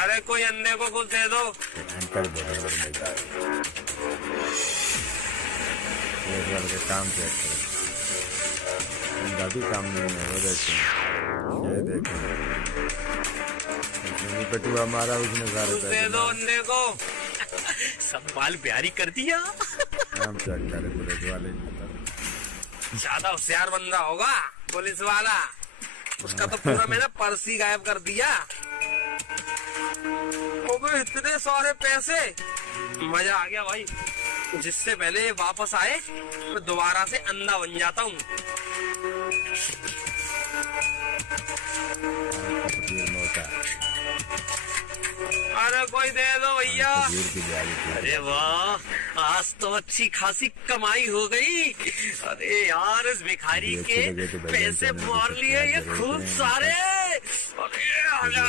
अरे कोई अंधे को कुछ दे दो। एंकर बराबर में जा के काम चेक करो, इनका भी काम नहीं है। वो देखो ये देखो उसने पेटुआ मारा, उसने सारे कुछ दे दो अंधे को। सब बाल प्यारी कर दिया। काम चेक करे पुलिस वाले की तरफ। ज्यादा होशियार बंदा होगा पुलिस वाला, उसका तो पूरा मैंने पर्स ही गायब कर दिया। ओबे इतने सारे पैसे, मजा आ गया भाई। जिससे पहले ये वापस आए तो दोबारा से अंधा बन जाता हूँ। अरे कोई दे दो भैया। अरे वाह, आज तो अच्छी खासी कमाई हो गई। अरे यार इस भिखारी के पैसे मार लिए ये खूब सारे। अरे आजा।